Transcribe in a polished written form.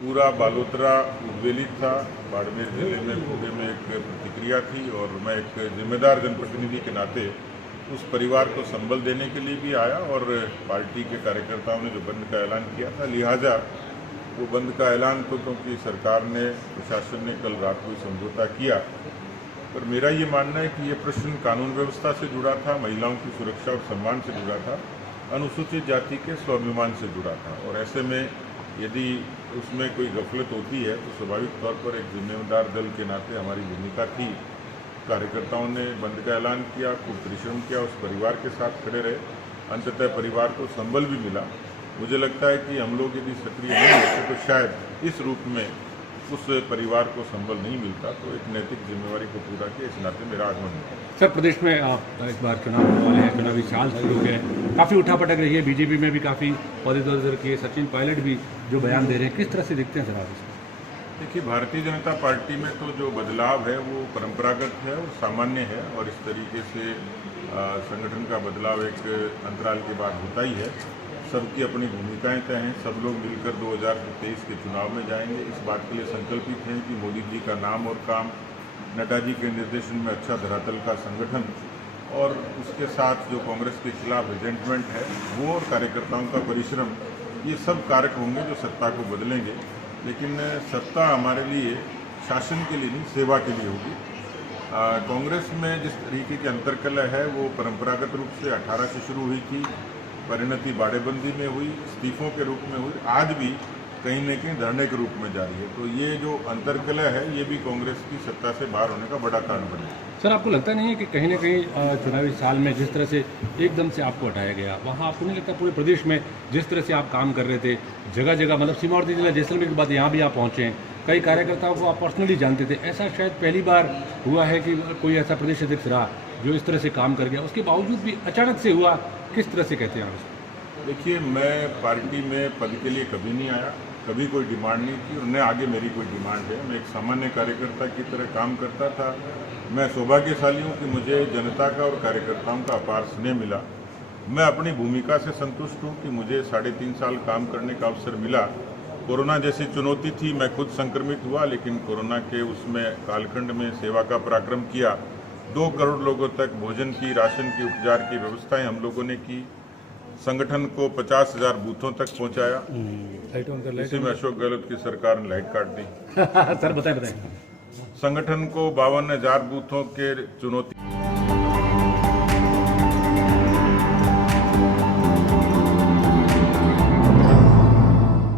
पूरा बालोतरा उद्वेलित था। बाड़मेर जिले में पूरे में एक प्रतिक्रिया थी और मैं एक जिम्मेदार जनप्रतिनिधि के नाते उस परिवार को संबल देने के लिए भी आया और पार्टी के कार्यकर्ताओं ने जो बंद का ऐलान किया था, लिहाजा वो बंद का ऐलान तो क्योंकि सरकार ने, प्रशासन ने कल रात को समझौता किया, पर मेरा ये मानना है कि ये प्रश्न कानून व्यवस्था से जुड़ा था, महिलाओं की सुरक्षा और सम्मान से जुड़ा था, अनुसूचित जाति के स्वाभिमान से जुड़ा था। और ऐसे में यदि उसमें कोई गफलत होती है तो स्वाभाविक तौर पर एक जिम्मेदार दल के नाते हमारी भूमिका थी। कार्यकर्ताओं ने बंद का ऐलान किया, खूब परिश्रम किया, उस परिवार के साथ खड़े रहे, अंततः परिवार को संबल भी मिला। मुझे लगता है कि हम लोग यदि सक्रिय नहीं होते तो शायद इस रूप में उस परिवार को संबल नहीं मिलता। तो एक नैतिक जिम्मेवारी को पूरा किया, इस नाते मेरा आगमन है। सर, प्रदेश में आप इस बार चुनाव होने वाले हैं, चुनावी साल शुरू हो गए, काफ़ी उठापटक रही है, बीजेपी में भी काफ़ी पौधे दर किए, सचिन पायलट भी जो बयान दे रहे हैं, किस तरह से दिखते हैं सर आप? देखिए, भारतीय जनता पार्टी में तो जो बदलाव है वो परंपरागत है और सामान्य है, और इस तरीके से संगठन का बदलाव एक अंतराल के बाद होता ही है। सबकी अपनी भूमिकाएं तय हैं, सब लोग मिलकर 2023 के चुनाव में जाएंगे। इस बात के लिए संकल्पित हैं कि मोदी जी का नाम और काम, नड्डा जी के निर्देशन में अच्छा धरातल का संगठन और उसके साथ जो कांग्रेस के खिलाफ रिजेंटमेंट है वो और कार्यकर्ताओं का परिश्रम, ये सब कारक होंगे जो सत्ता को बदलेंगे। लेकिन सत्ता हमारे लिए शासन के लिए नहीं, सेवा के लिए होगी। कांग्रेस में जिस तरीके की अंतर्कलह है वो परंपरागत रूप से 18 से शुरू हुई थी, परिणति बाड़ेबंदी में हुई, इस्तीफों के रूप में हुई, आज भी कहीं न कहीं धरने के रूप में जारी है। तो ये जो अंतर्कलह है ये भी कांग्रेस की सत्ता से बाहर होने का बड़ा कारण बने। सर, आपको लगता नहीं है कि कहीं ना कहीं चुनावी साल में जिस तरह से एकदम से आपको हटाया गया, वहाँ आपको नहीं लगता पूरे प्रदेश में जिस तरह से आप काम कर रहे थे, जगह जगह, मतलब सीमावर्ती जिला जैसलमेर के बाद यहाँ भी आप पहुँचे हैं, कई कार्यकर्ताओं को आप पर्सनली जानते थे, ऐसा शायद पहली बार हुआ है कि कोई ऐसा प्रदेश अध्यक्ष रहा जो इस तरह से काम कर गया, उसके बावजूद भी अचानक से हुआ, किस तरह से कहते हैं आप? देखिए, मैं पार्टी में पद के लिए कभी नहीं आया, कभी कोई डिमांड नहीं थी और न आगे मेरी कोई डिमांड है। मैं एक सामान्य कार्यकर्ता की तरह काम करता था। मैं सौभाग्यशाली हूँ कि मुझे जनता का और कार्यकर्ताओं का अपार स्नेह मिला। मैं अपनी भूमिका से संतुष्ट हूँ कि मुझे 3.5 साल काम करने का अवसर मिला। कोरोना जैसी चुनौती थी, मैं खुद संक्रमित हुआ, लेकिन कोरोना के उसमें कालखंड में सेवा का पराक्रम किया। 2 करोड़ लोगों तक भोजन की, राशन की, उपचार की व्यवस्थाएं हम लोगों ने की। संगठन को 50,000 बूथों तक पहुंचाया। इसी में अशोक गहलोत की सरकार ने लाइट काट दी। सर, बताएं। संगठन को 52,000 बूथों के चुनौती